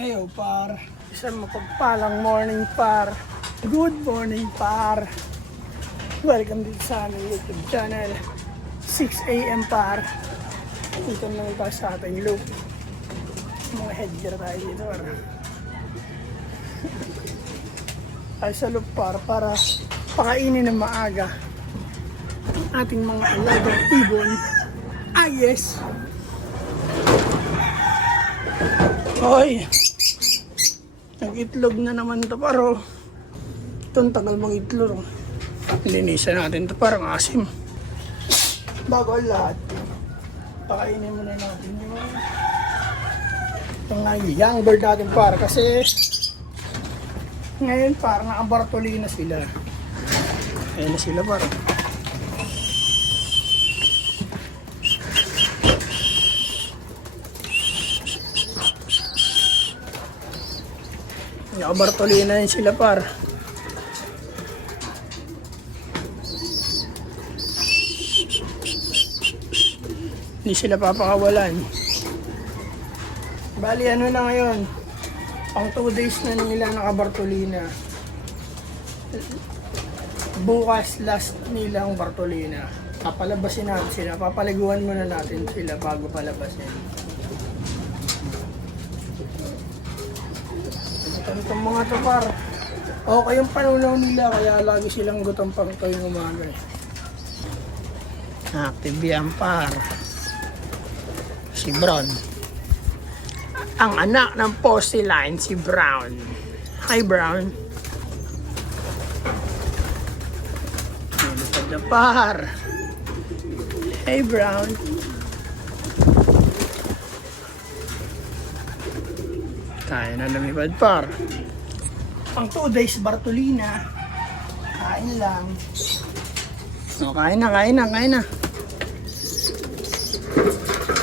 Ayo par, isang mapagpalang morning par. Good morning par. Welcome dito sa aming YouTube channel 6 AM par. Dito naman tayo sa ating loop. Mga headgear tayo dito par. Tayo sa loop par para pakainin ng maaga ang ating mga alagang ibon. Ah yes! Hoy! Nag-itlog na naman ito paro. Itong tagal mag-itlog. Linisan natin ito parang asim. Bago ang lahat, pakainin muna natin yung young bird natin par. Kasi ngayon parang nakabartoli na sila. Ayan na sila par. Nakabartolina yun sila par. Hindi sila papakawalan. Bali ano na ngayon, pang 2 days na nila nakabartolina. Bukas last nilang bartolina. Papalabasin natin sila, papaliguan muna natin sila bago palabasin. Itong mga to par, okay yung panunaw nila kaya lagi silang gutom pang tuwing umaga eh. Active yan par. Si Brown. Ang anak ng poste line, si Brown. Hi Brown. Nilipad na par. Hey Brown. Kaya na lumipad par. Pang 2 days bartolina. Kain lang. No, kain na.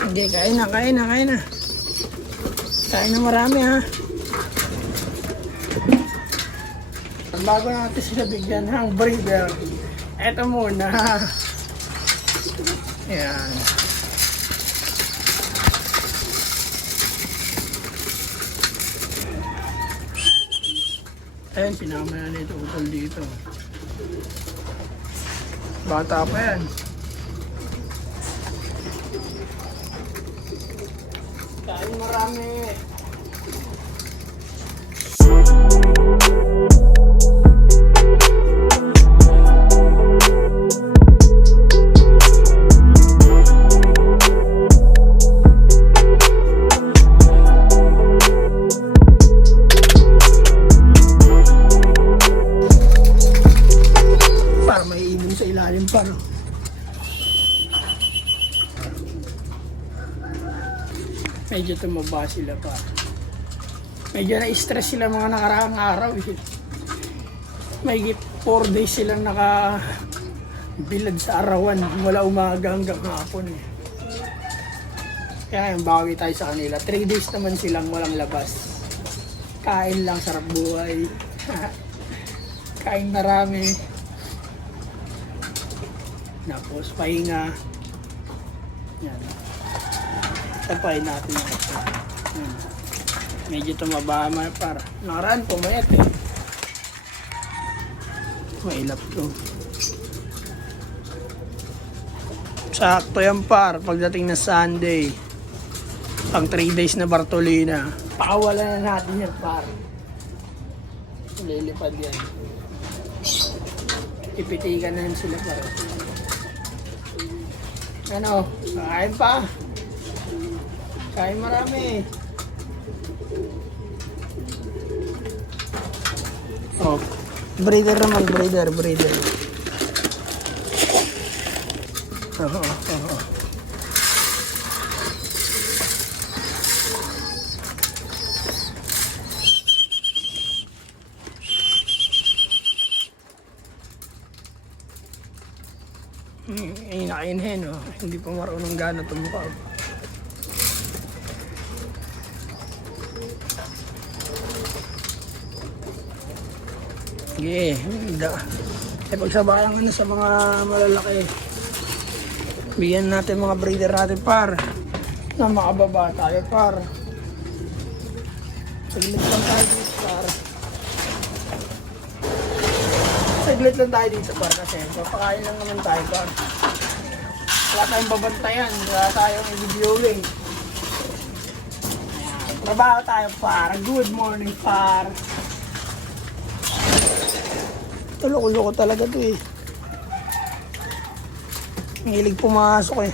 Sige, kain na. Kain na marami ha. Bago natin sila bigyan ng breeder, eto muna. Ayan. Ayan, sinama na nito utol dito. Bata pa yan. Kain marami. Paro. Medyo tumaba sila pa. Medyo na-stress sila mga nakaraang araw eh. May 4 days silang nakabilad sa arawan mula umaga hanggang hapon eh. Kaya yung bawi tayo sa kanila. 3 days naman silang walang labas. Kain lang, sarap buhay. Kain marami. Tapos pahinga. Yan. Tapain natin ito. Medyo tumaba man para. Nakaraan pumayat eh. Mailap to. Sakto yan par. Pagdating na Sunday. Pang 3 days na bartolina. Pakawalan na natin yan par. Lilipad yan. Ipitikan na yun sila par. Ano? Kain pa? Kain marami. Oh, breeder naman, breeder. Oo. Inainhen oh. Hindi pa marunong gana tumukha. Sige, pagsabayan nga sa mga malalaki. Bigyan natin mga breeder natin par. Na makababa tayo par. Saglit lang tayo dito par. Saglit lang tayo dito par kasi papakain lang naman tayo par. Wala tayong babantayan, wala tayong i-viewing. Trabaho tayo par. Good morning par. Loko-loko talaga to eh. Ang hilig pumasok eh.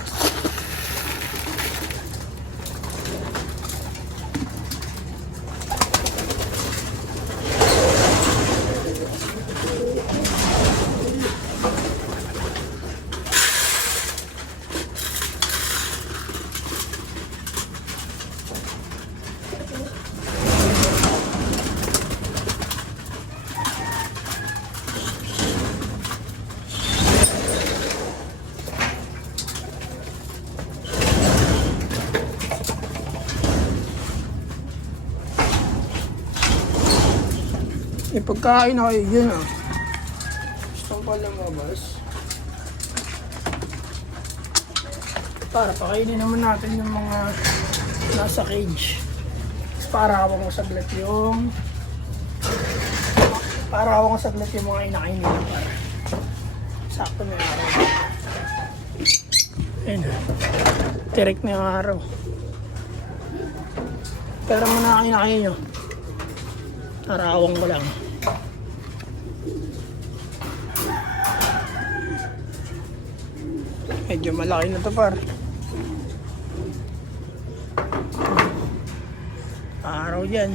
May pagkain na kayo dyan ah. Gusto ko pala mabas. Para pakainin naman natin yung mga nasa cage. Para hawak ko saglit yung mga inakain nila para sakto na yung araw. Ayun ah. Direct na yung araw. Pero muna kinakain nyo. Tarawang ko lang. Medyo malaki na to par. Araw dyan.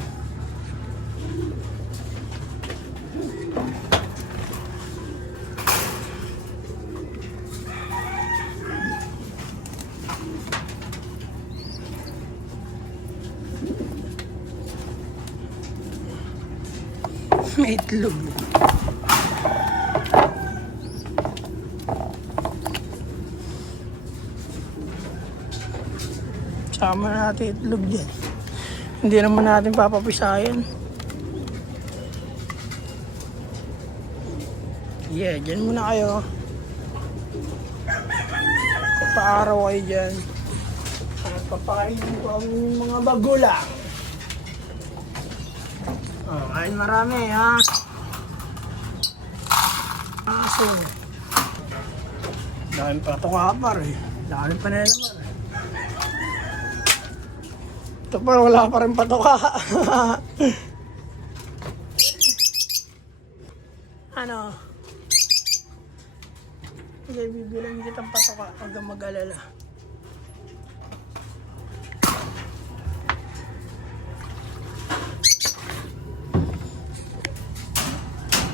May itlog. Sama natin itlog dyan. Hindi naman natin papapisayan. Yeah, dyan muna kayo. Paaraw kayo dyan. At papakainin ko ang mga bagulang. Oh, kain marami ha. Aso. Dahil pa ito kapar eh. Dahil pa na naman. Ito pa wala pa rin patoka. Ano? Sige, bibilang kitang patoka. Huwag kang mag-alala.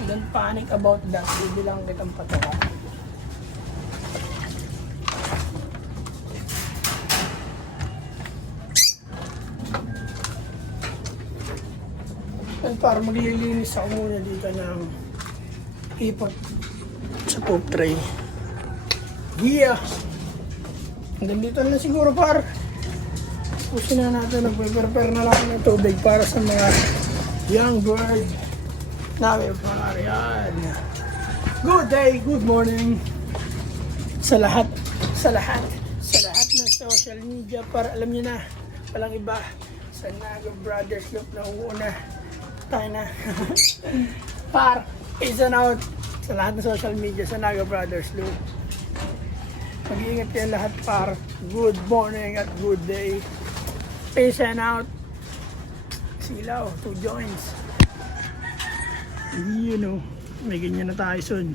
Don't panic about that. Bibilang kitang patoka. At para maglilinis ako muna dito ng ipot sa poop tray. Yeah! Hanggang dito na siguro par. Pusin na natin. Nagpe-prepare na lang ng tubig para sa mga young bird. Namin par. Yan. Good day, good morning. Sa lahat ng social media par. Alam niyo na, walang iba. Sa Naga Brothers Loop na uuna. Tayo na. Par, peace and out sa lahat ng social media sa Naga Brothers Loop. Mag-iingat kayo lahat par. Good morning at good day. Peace and out. Silaw, 2 joints. You know, may ganyan na tayo soon.